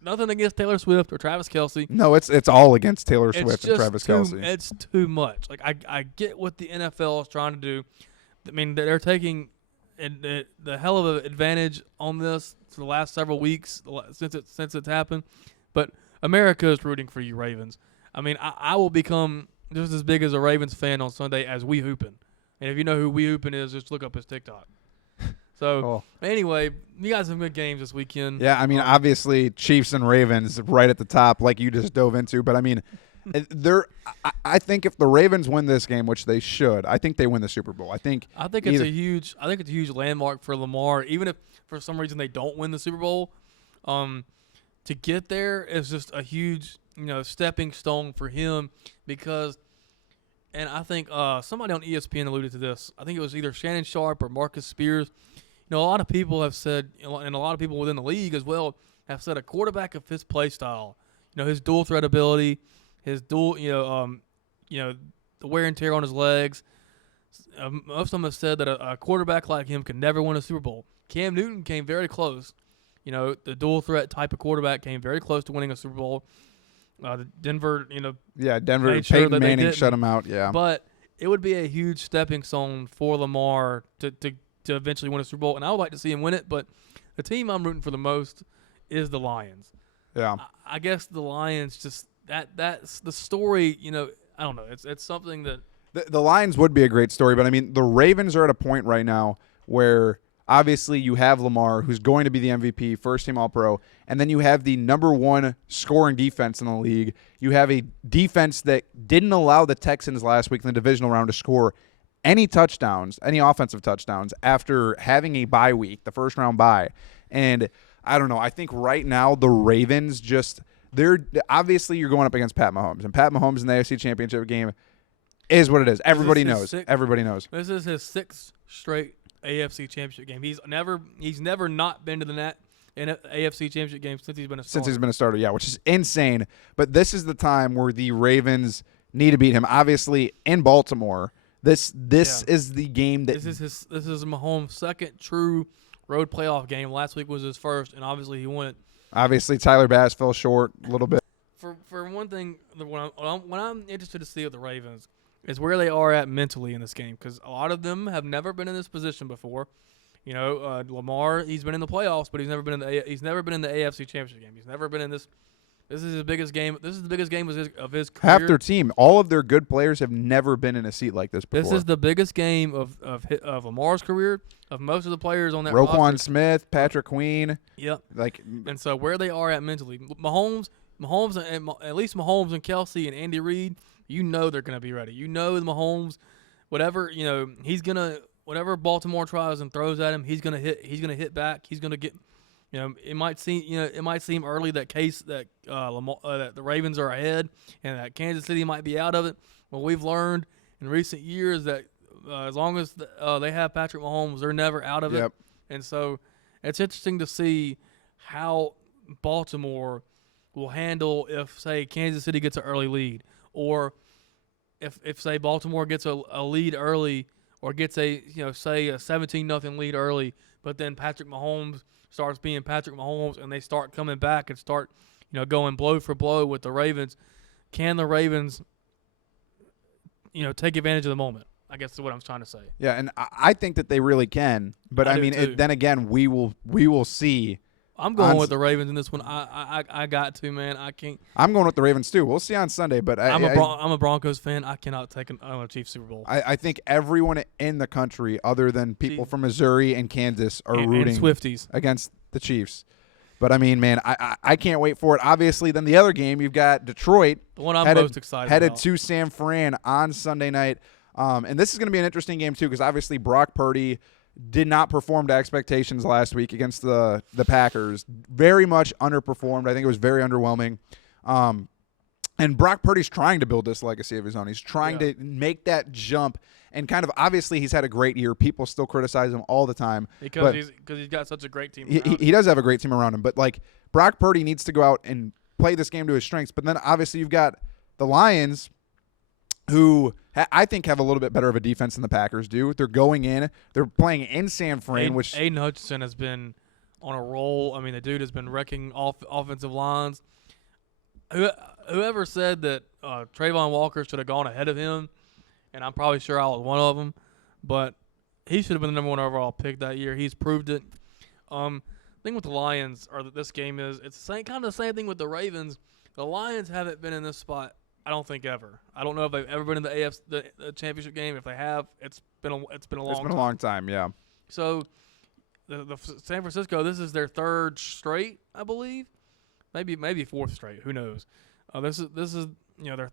Nothing against Taylor Swift or Travis Kelce. No, it's all against Taylor Swift and Travis Kelce. It's too much. Like I get what the NFL is trying to do. I mean, they're taking the hell of an advantage on this for the last several weeks since it's happened. But America is rooting for you, Ravens. I mean, I will become just as big as a Ravens fan on Sunday as We Hoopin'. And if you know who We Hoopin' is, just look up his TikTok. So, Anyway, you got some good games this weekend. Yeah, I mean, obviously, Chiefs and Ravens right at the top, like you just dove into. But, I mean, I think if the Ravens win this game, which they should, I think they win the Super Bowl. I think it's a huge landmark for Lamar. Even if for some reason they don't win the Super Bowl, to get there is just a huge, stepping stone for him because. And I think somebody on ESPN alluded to this. I think it was either Shannon Sharp or Marcus Spears. A lot of people have said, and a lot of people within the league as well, have said a quarterback of his play style, his dual threat ability, his dual, the wear and tear on his legs. Most of them have said that a quarterback like him could never win a Super Bowl. Cam Newton came very close. You know, the dual threat type of quarterback came very close to winning a Super Bowl. Denver, Denver, made sure Peyton that they Manning didn't. shut him out, yeah. But it would be a huge stepping stone for Lamar to eventually win a Super Bowl, and I would like to see him win it. But the team I'm rooting for the most is the Lions. Yeah. I guess the Lions just that's the story. I don't know. It's something that The Lions would be a great story, but I mean, the Ravens are at a point right now where obviously you have Lamar, who's going to be the MVP, first-team All-Pro, and then you have the number one scoring defense in the league. You have a defense that didn't allow the Texans last week in the divisional round to score any touchdowns, any offensive touchdowns, after having a bye week, the first-round bye. And I don't know. I think right now the Ravens they're obviously you're going up against Pat Mahomes, and Pat Mahomes in the AFC Championship game is what it is. Everybody knows. Everybody knows. This is his sixth straight AFC Championship game. He's never not been to the AFC Championship game since he's been a starter. Yeah, which is insane. But this is the time where the Ravens need to beat him. Obviously, in Baltimore, this is the game that this is Mahomes' second true road playoff game. Last week was his first, and obviously he won it. Obviously, Tyler Bass fell short a little bit. For one thing, what I'm interested to see with the Ravens is where they are at mentally in this game, because a lot of them have never been in this position before. Lamar, he's been in the playoffs, but he's never been in the AFC Championship game. He's never been in this. This is his biggest game. This is the biggest game of his career. Half their team, all of their good players, have never been in a seat like this before. This is the biggest game of Lamar's carear, of most of the players on that roster. roster. Smith, Patrick Queen. Yep. And so where they are at mentally, Mahomes, and at least Mahomes and Kelsey and Andy Reid, they're going to be ready. Mahomes, whatever whatever Baltimore tries and throws at him, he's gonna hit back. He's gonna get. It might seem early that that the Ravens are ahead and that Kansas City might be out of it. Well, we've learned in recent years that as long as they have Patrick Mahomes, they're never out of it. And so it's interesting to see how Baltimore will handle if, say, Kansas City gets an early lead, or if say Baltimore gets a lead early, or gets say a 17-0 lead early, but then Patrick Mahomes starts being Patrick Mahomes and they start coming back and start going blow for blow with the Ravens. Can the Ravens take advantage of the moment? I guess is what I'm trying to say. Yeah, and I think that they really can, but I mean, then again, we will see. I'm going with the Ravens in this one. I got to, man. I can't. I'm going with the Ravens too. We'll see on Sunday, but I'm a Broncos fan. I cannot take a Chiefs Super Bowl. I think everyone in the country, other than people from Missouri and Kansas, are rooting Swifties against the Chiefs. But I mean, man, I can't wait for it. Obviously, then the other game, you've got Detroit, the one I'm most excited headed about. to San Fran on Sunday night, and this is going to be an interesting game too, because obviously Brock Purdy did not perform to expectations last week against the Packers. Very much underperformed. I think it was very underwhelming. And Brock Purdy's trying to build this legacy of his own. He's trying to make that jump. And kind of obviously he's had a great year. People still criticize him all the time. Because he's got such a great team around him. He does have a great team around him. But, Brock Purdy needs to go out and play this game to his strengths. But then obviously you've got the Lions, who I think have a little bit better of a defense than the Packers do. They're going in. They're playing in San Fran, which Aiden Hutchinson has been on a roll. I mean, the dude has been wrecking offensive lines. Whoever said that Trayvon Walker should have gone ahead of him, and I'm probably sure I was one of them, but he should have been the number one overall pick that year. He's proved it. Thing with the Lions, or this game is, it's the same thing with the Ravens. The Lions haven't been in this spot, I don't think, ever. I don't know if they've ever been in the AFC the championship game. If they have, it's been a long time, yeah. So the San Francisco, this is their third straight, I believe. Maybe fourth straight. Who knows? This is their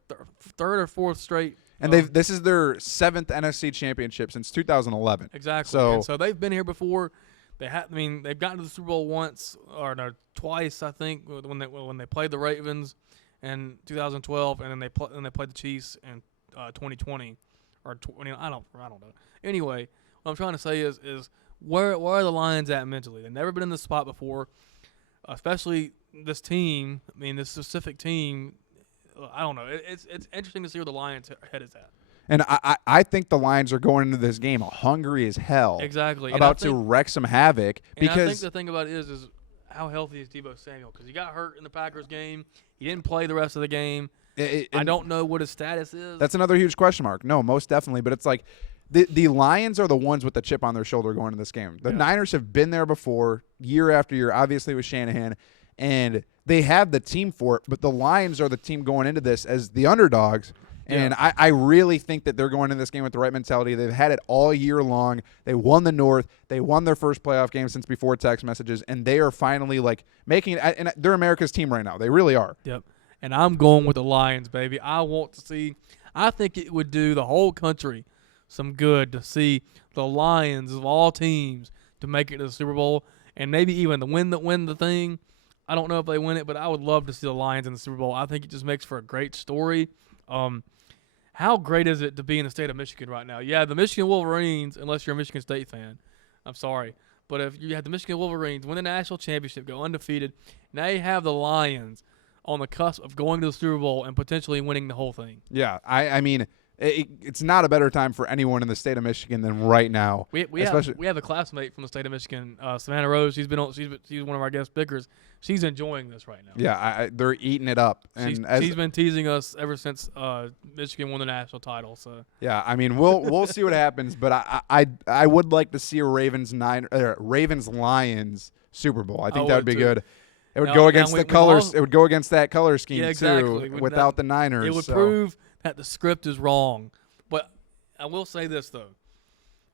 third or fourth straight. And this is their seventh NFC Championship since 2011. Exactly. So they've been here before. They've gotten to the Super Bowl once or no, twice, I think, when they played the Ravens in 2012, and then they played the Chiefs in 2020 or 20. I don't know. Anyway, what I'm trying to say is where are the Lions at mentally? They've never been in this spot before, especially this team. I mean, this specific team. I don't know. It's interesting to see where the Lions' head is at. And I think the Lions are going into this game hungry as hell. Exactly. About to wreck some havoc. Because I think the thing about it is how healthy is Deebo Samuel? Because he got hurt in the Packers game. He didn't play the rest of the game. I don't know what his status is. That's another huge question mark. No, most definitely. But it's like the Lions are the ones with the chip on their shoulder going into this game. The Niners have been there before, year after year, obviously with Shanahan, and they have the team for it. But the Lions are the team going into this as the underdogs. And I really think that they're going into this game with the right mentality. They've had it all year long. They won the North. They won their first playoff game since before text messages, and they are finally like making it. And they're America's team right now. They really are. Yep. And I'm going with the Lions, baby. I want to see. I think it would do the whole country some good to see the Lions of all teams to make it to the Super Bowl and maybe even to win the thing. I don't know if they win it, but I would love to see the Lions in the Super Bowl. I think it just makes for a great story. How great is it to be in the state of Michigan right now? Yeah, the Michigan Wolverines, unless you're a Michigan State fan, I'm sorry. But if you have the Michigan Wolverines win the national championship, go undefeated, now you have the Lions on the cusp of going to the Super Bowl and potentially winning the whole thing. Yeah, I mean, it's not a better time for anyone in the state of Michigan than right now. We have a classmate from the state of Michigan, Savannah Rose. She's one of our guest speakers. She's enjoying this right now. Yeah, they're eating it up. And she's been teasing us ever since Michigan won the national title. So yeah, I mean, we'll see what happens, but I would like to see a Ravens Lions Super Bowl. I think that would be good. It would go against the colors. It would go against that color scheme too, without the Niners. It would prove that the script is wrong. But I will say this though: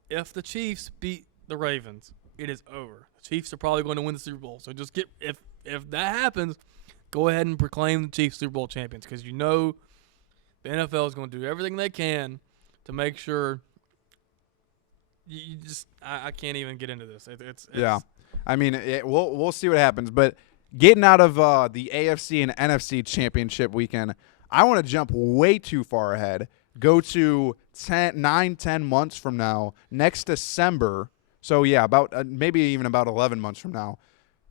if the Chiefs beat the Ravens, it is over. The Chiefs are probably going to win the Super Bowl. So just if that happens, go ahead and proclaim the Chiefs Super Bowl champions because you know the NFL is going to do everything they can to make sure. I can't even get into this. It's yeah. I mean, we'll see what happens, but. Getting out of the AFC and NFC Championship weekend, I want to jump way too far ahead. Go to 10 months from now, next December. So, yeah, about maybe even about 11 months from now.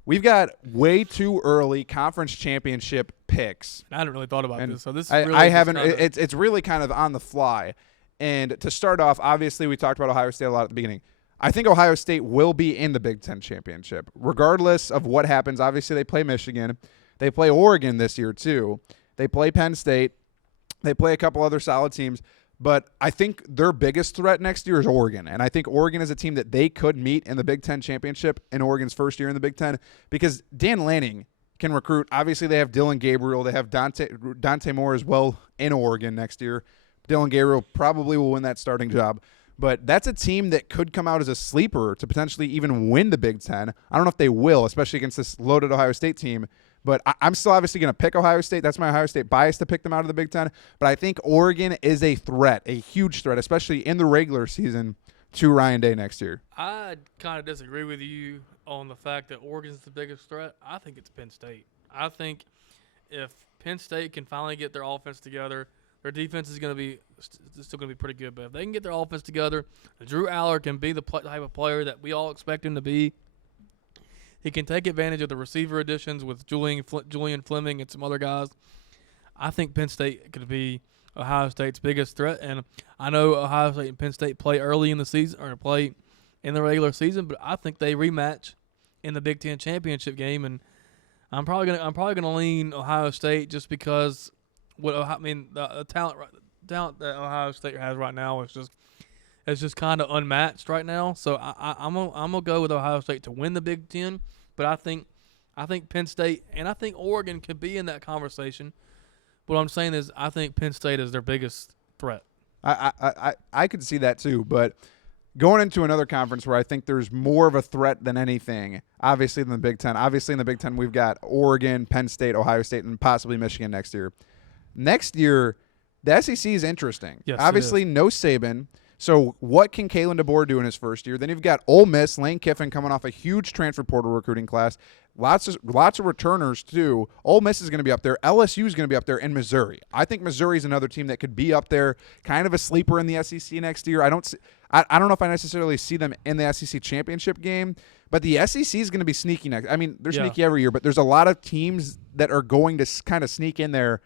We've got way too early conference championship picks. I hadn't really thought about this. So this I haven't. It's really kind of on the fly. And to start off, obviously, we talked about Ohio State a lot at the beginning. I think Ohio State will be in the Big Ten championship, regardless of what happens. Obviously, they play Michigan. They play Oregon this year, too. They play Penn State. They play a couple other solid teams. But I think their biggest threat next year is Oregon. And I think Oregon is a team that they could meet in the Big Ten championship in Oregon's first year in the Big Ten because Dan Lanning can recruit. Obviously, they have Dylan Gabriel. They have Dante Moore as well in Oregon next year. Dylan Gabriel probably will win that starting job. But that's a team that could come out as a sleeper to potentially even win the Big Ten. I don't know if they will, especially against this loaded Ohio State team. But I'm still obviously going to pick Ohio State. That's my Ohio State bias to pick them out of the Big Ten. But I think Oregon is a threat, a huge threat, especially in the regular season to Ryan Day next year. I kind of disagree with you on the fact that Oregon's the biggest threat. I think it's Penn State. I think if Penn State can finally get their offense together, their defense is going to be still going to be pretty good. But if they can get their offense together, Drew Aller can be the type of player that we all expect him to be. He can take advantage of the receiver additions with Julian Fleming and some other guys. I think Penn State could be Ohio State's biggest threat. And I know Ohio State and Penn State play early in the season or play in the regular season, but I think they rematch in the Big Ten championship game. And I'm probably gonna lean Ohio State just because the talent that Ohio State has right now is just kind of unmatched right now. So I'm gonna go with Ohio State to win the Big Ten, but I think Penn State and I think Oregon could be in that conversation. What I'm saying is I think Penn State is their biggest threat. I could see that too, but going into another conference where I think there's more of a threat than anything, obviously in the Big Ten. Obviously in the Big Ten we've got Oregon, Penn State, Ohio State, and possibly Michigan next year. Next year, the SEC is interesting. Yes, obviously, no Saban. So what can Kalen DeBoer do in his first year? Then you've got Ole Miss, Lane Kiffin coming off a huge transfer portal recruiting class. Lots of returners, too. Ole Miss is going to be up there. LSU is going to be up there, and Missouri. I think Missouri is another team that could be up there, kind of a sleeper in the SEC next year. I don't know if I necessarily see them in the SEC championship game, but the SEC is going to be sneaky next. I mean, they're sneaky every year, but there's a lot of teams that are going to kind of sneak in there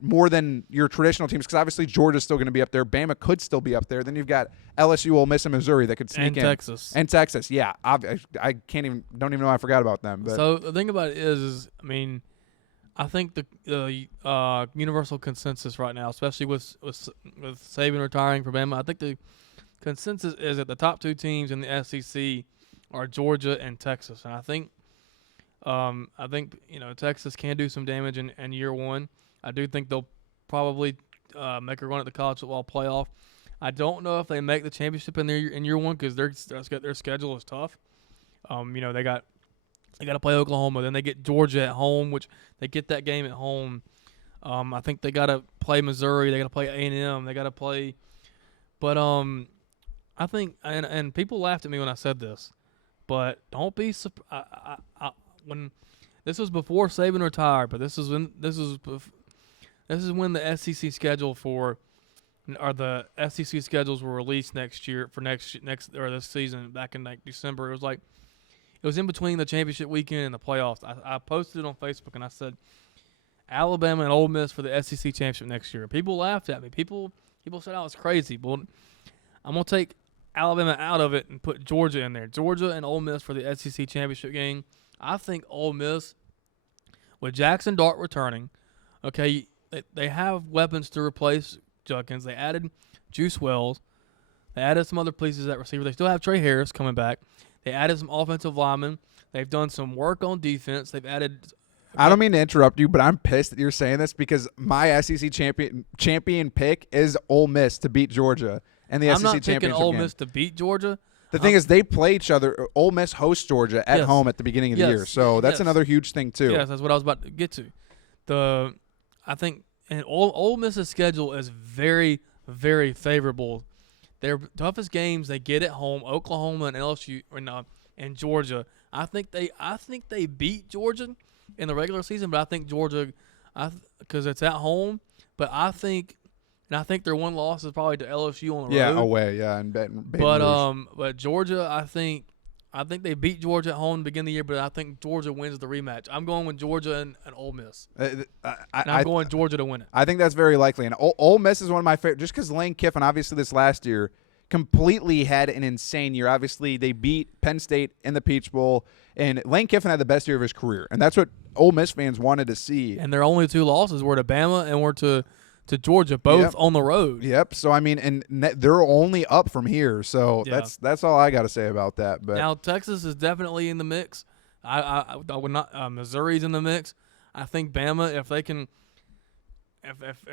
more than your traditional teams, because obviously Georgia's still going to be up there. Bama could still be up there. Then you've got LSU, Ole Miss, and Missouri that could sneak in. And Texas, yeah. I don't even know I forgot about them. But. So the thing about it is I mean, I think the universal consensus right now, especially with Saban retiring for Bama, I think the consensus is that the top two teams in the SEC are Georgia and Texas, and I think Texas can do some damage in year one. I do think they'll probably make a run at the college football playoff. I don't know if they make the championship in year one because their schedule is tough. They got to play Oklahoma, then they get Georgia at home, which they get that game at home. I think they got to play Missouri, they got to play A&M, they got to play. But I think and people laughed at me when I said this, but don't be surprised. When this was before Saban retired, but this is when the SEC schedule the SEC schedules were released next year for next this season back in like December. It was in between the championship weekend and the playoffs. I posted it on Facebook and I said Alabama and Ole Miss for the SEC championship next year. People laughed at me. People said I was crazy. Well, I'm gonna take Alabama out of it and put Georgia in there. Georgia and Ole Miss for the SEC championship game. I think Ole Miss, with Jackson Dart returning, okay, they have weapons to replace Judkins. They added Juice Wells. They added some other pieces at receiver. They still have Trey Harris coming back. They added some offensive linemen. They've done some work on defense. They've added. I don't mean to interrupt you, but I'm pissed that you're saying this because my SEC champion pick is Ole Miss to beat Georgia and the SEC championship game. I'm not picking Ole Miss to beat Georgia. The thing is, they play each other. Ole Miss hosts Georgia at home at the beginning of the year, so that's another huge thing too. Yes, that's what I was about to get to. I think Ole Miss's schedule is very, very favorable. Their toughest games they get at home: Oklahoma and LSU and Georgia. I think they beat Georgia in the regular season, but I think Georgia, because it's at home. But I think their one loss is probably to LSU on the road. Yeah, away. Yeah, and but Georgia, I think they beat Georgia at home to begin the year, but I think Georgia wins the rematch. I'm going with Georgia and Ole Miss. I'm going Georgia to win it. I think that's very likely. And Ole Miss is one of my favorite, just because Lane Kiffin, obviously this last year, completely had an insane year. Obviously, they beat Penn State in the Peach Bowl, and Lane Kiffin had the best year of his career, and that's what Ole Miss fans wanted to see. And their only two losses were to Bama and were to Georgia, both on the road. Yep. So I mean, and they're only up from here. So that's all I got to say about that. But now Texas is definitely in the mix. I would not. Missouri's in the mix. I think Bama, if they can, if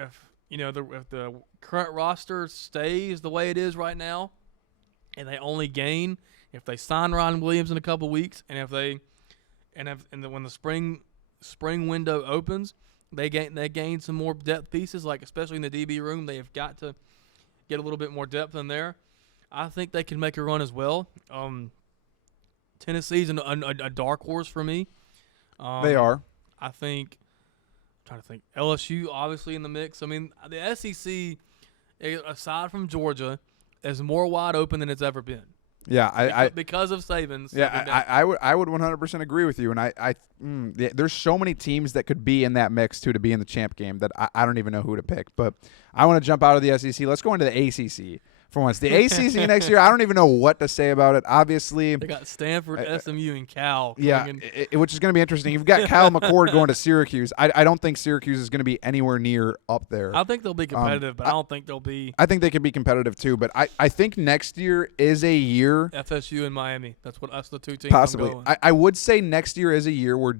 the current roster stays the way it is right now, and they only gain if they sign Ryan Williams in a couple weeks, and when the spring window opens. They gain some more depth pieces, like especially in the DB room. They have got to get a little bit more depth in there. I think they can make a run as well. Tennessee's a dark horse for me. They are. I'm trying to think. LSU obviously in the mix. I mean, the SEC, aside from Georgia, is more wide open than it's ever been. Yeah, because of Saban's. Yeah, I would 100% agree with you, and there's so many teams that could be in that mix too to be in the champ game that I don't even know who to pick. But I want to jump out of the SEC. Let's go into the ACC for once. The ACC next year, I don't even know what to say about it. Obviously, they got Stanford, SMU, and Cal. Yeah, which is going to be interesting. You've got Kyle McCord going to Syracuse. I don't think Syracuse is going to be anywhere near up there. I think they'll be competitive, but I don't think they'll be. I think they can be competitive too, but I think next year is a year. FSU and Miami. That's the two teams. Possibly. I'm going. I would say next year is a year where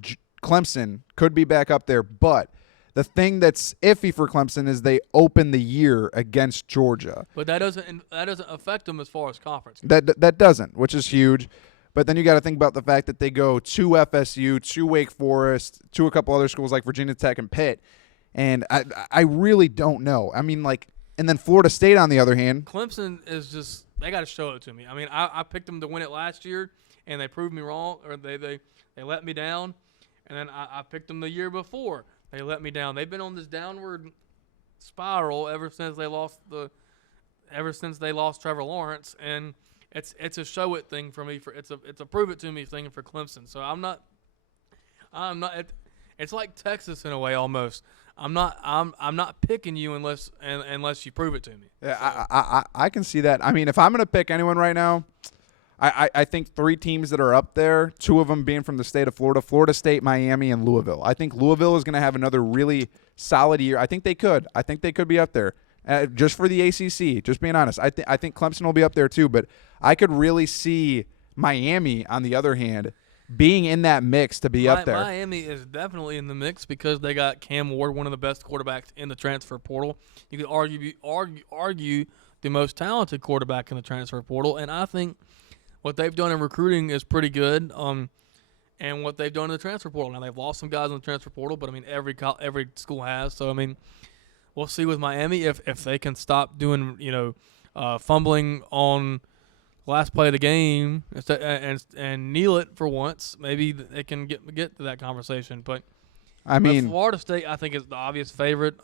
Clemson could be back up there, but the thing that's iffy for Clemson is they open the year against Georgia. But that doesn't affect them as far as conference. That doesn't, which is huge. But then you got to think about the fact that they go to FSU, to Wake Forest, to a couple other schools like Virginia Tech and Pitt. And I really don't know. I mean, and then Florida State on the other hand. Clemson is just, they got to show it to me. I mean, I picked them to win it last year, and they proved me wrong, or they let me down. And then I picked them the year before. They let me down. They've been on this downward spiral ever since they lost Trevor Lawrence, and it's a show it thing for me. It's a prove it to me thing for Clemson. So I'm not. It's like Texas in a way almost. I'm not picking you unless you prove it to me. Yeah, I can see that. I mean, if I'm going to pick anyone right now, I think 3 teams that are up there, 2 of them being from the state of Florida, Florida State, Miami, and Louisville. I think Louisville is going to have another really solid year. I think they could. I think they could be up there. Just for the ACC, just being honest. I think Clemson will be up there too, but I could really see Miami, on the other hand, being in that mix to be up there. Miami is definitely in the mix because they got Cam Ward, one of the best quarterbacks in the transfer portal. You could argue the most talented quarterback in the transfer portal, and I think what they've done in recruiting is pretty good. And what they've done in the transfer portal. Now they've lost some guys in the transfer portal, but I mean every school has. So I mean, we'll see with Miami if they can stop doing fumbling on last play of the game and kneel it for once. Maybe they can get to that conversation. But I mean, Florida State I think is the obvious favorite.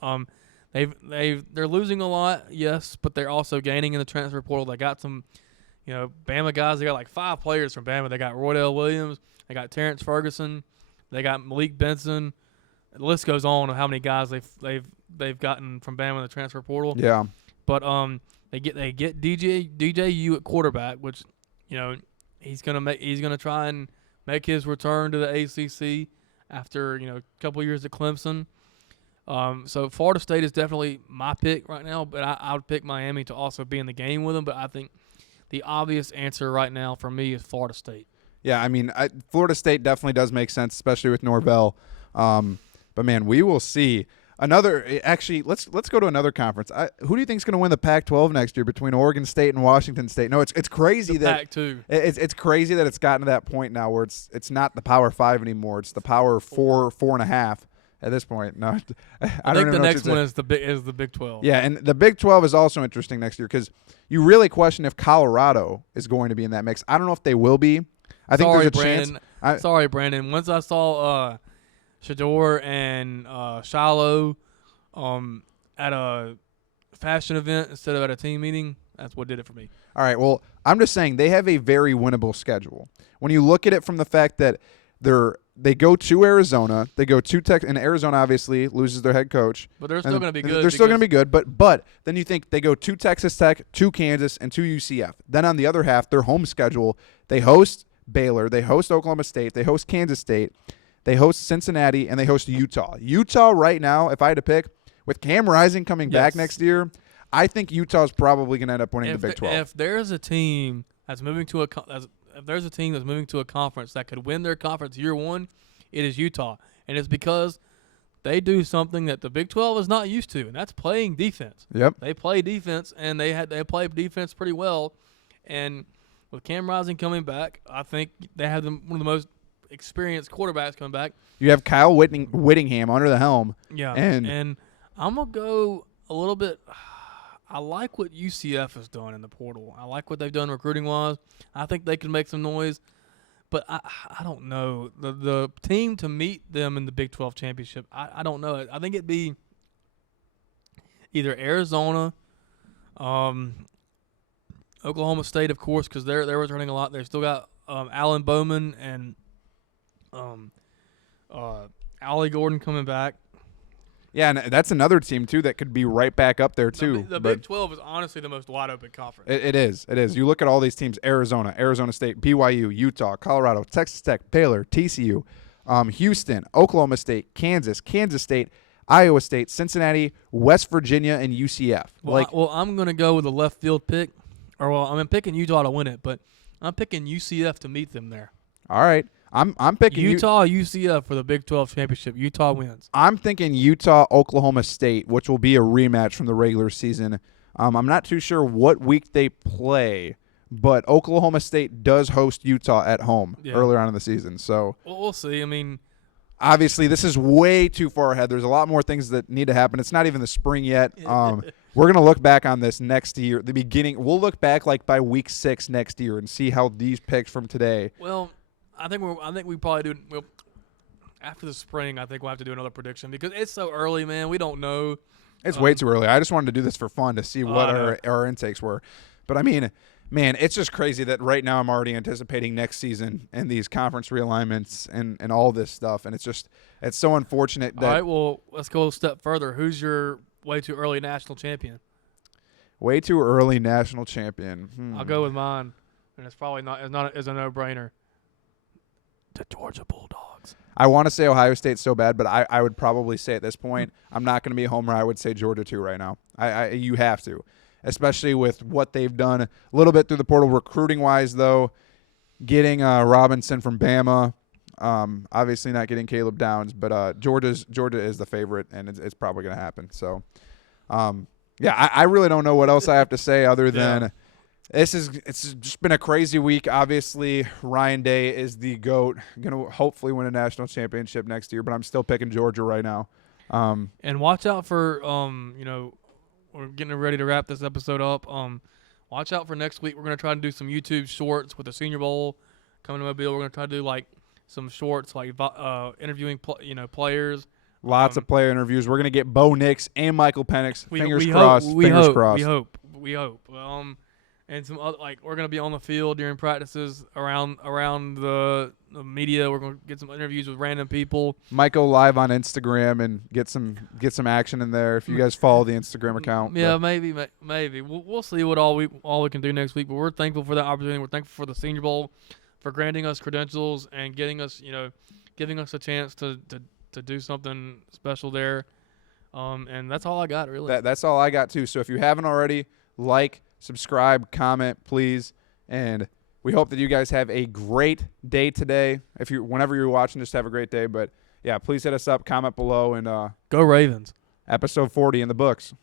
They're losing a lot, yes, but they're also gaining in the transfer portal. They got some Bama guys. They got like 5 players from Bama. They got Roydell Williams. They got Terrence Ferguson. They got Malik Benson. The list goes on of how many guys they've gotten from Bama in the transfer portal. Yeah. But they get DJU at quarterback, which he's gonna try and make his return to the ACC after a couple years at Clemson. So Florida State is definitely my pick right now, but I would pick Miami to also be in the game with them. But I think the obvious answer right now for me is Florida State. Yeah, I mean, Florida State definitely does make sense, especially with Norvell. But man, we will see. Actually, let's go to another conference. Who do you think is going to win the Pac-12 next year between Oregon State and Washington State? No, it's crazy that Pac-2. It's crazy that it's gotten to that point now where it's not the Power 5 anymore. It's the Power 4, 4.5 at this point. No, I think the next one is the Big 12. Yeah, and the Big 12 is also interesting next year because you really question if Colorado is going to be in that mix. I don't know if they will be. I think there's a chance. Sorry, Brandon. Once I saw Shador and Shiloh at a fashion event instead of at a team meeting, that's what did it for me. All right, well, I'm just saying they have a very winnable schedule. When you look at it from the fact that they go to Arizona, they go to Texas, and Arizona obviously loses their head coach. But they're still going to be good. They're still going to be good, but then you think they go to Texas Tech, to Kansas, and to UCF. Then on the other half, their home schedule, they host Baylor, they host Oklahoma State, they host Kansas State, they host Cincinnati, and they host Utah. Utah right now, if I had to pick, with Cam Rising coming back next year, I think Utah's probably going to end up winning the Big 12. If there's a team that's moving to a conference that could win their conference year one, it is Utah. And it's because they do something that the Big 12 is not used to, and that's playing defense. Yep. They play defense, and they play defense pretty well. And with Cam Rising coming back, I think they have one of the most experienced quarterbacks coming back. You have Kyle Whittingham under the helm. Yeah, and I'm going to go a little bit – I like what UCF has done in the portal. I like what they've done recruiting-wise. I think they can make some noise. But I don't know. The team to meet them in the Big 12 championship, I don't know. I think it'd be either Arizona, Oklahoma State, of course, because they're returning a lot. They've still got Alan Bowman and Allie Gordon coming back. Yeah, and that's another team, too, that could be right back up there, too. The Big 12 is honestly the most wide-open conference. It is. It is. You look at all these teams, Arizona State, BYU, Utah, Colorado, Texas Tech, Baylor, TCU, Houston, Oklahoma State, Kansas State, Iowa State, Cincinnati, West Virginia, and UCF. Well, I'm going to go with a left field pick. I'm picking Utah to win it, but I'm picking UCF to meet them there. All right. I'm picking Utah, UCF for the Big 12 championship. Utah wins. I'm thinking Utah, Oklahoma State, which will be a rematch from the regular season. I'm not too sure what week they play, but Oklahoma State does host Utah at home earlier on in the season. So we'll see. I mean, obviously, this is way too far ahead. There's a lot more things that need to happen. It's not even the spring yet. We're going to look back on this next year, the beginning. We'll look back like by week 6 next year and see how these picks from today. Well, I think we probably do. After the spring, I think we'll have to do another prediction because it's so early, man. We don't know. It's way too early. I just wanted to do this for fun to see what our intakes were. But, I mean, Man, it's just crazy that right now I'm already anticipating next season and these conference realignments and all this stuff. And it's so unfortunate that. All right, well, let's go a step further. Who's your way too early national champion? Way too early national champion. I'll go with mine, and it's probably is a no-brainer. The Georgia Bulldogs. I want to say Ohio State so bad, but I would probably say at this point, I'm not going to be a homer. I would say Georgia too right now. You have to, especially with what they've done a little bit through the portal recruiting-wise, though. Getting Robinson from Bama, obviously not getting Caleb Downs, but Georgia is the favorite, and it's probably going to happen. So, I really don't know what else I have to say other than it's just been a crazy week. Obviously, Ryan Day is the GOAT, going to hopefully win a national championship next year, but I'm still picking Georgia right now. And watch out for we're getting ready to wrap this episode up. Watch out for next week. We're going to try to do some YouTube shorts with the Senior Bowl coming to Mobile. We're going to try to do like some shorts, like interviewing players. Lots of player interviews. We're going to get Bo Nix and Michael Penix. Fingers crossed. Fingers crossed. We hope. And some other, we're going to be on the field during practices around the media. We're going to get some interviews with random people. Might go live on Instagram and get some action in there if you guys follow the Instagram account. Yeah, maybe. We'll see what all we can do next week. But we're thankful for that opportunity. We're thankful for the Senior Bowl, for granting us credentials and giving us a chance to do something special there. And that's all I got, really. That's all I got too. So if you haven't already, subscribe, comment, please, and we hope that you guys have a great day today. Whenever you're watching, just have a great day. But yeah, please hit us up, comment below, and go Ravens. Episode 40 in the books.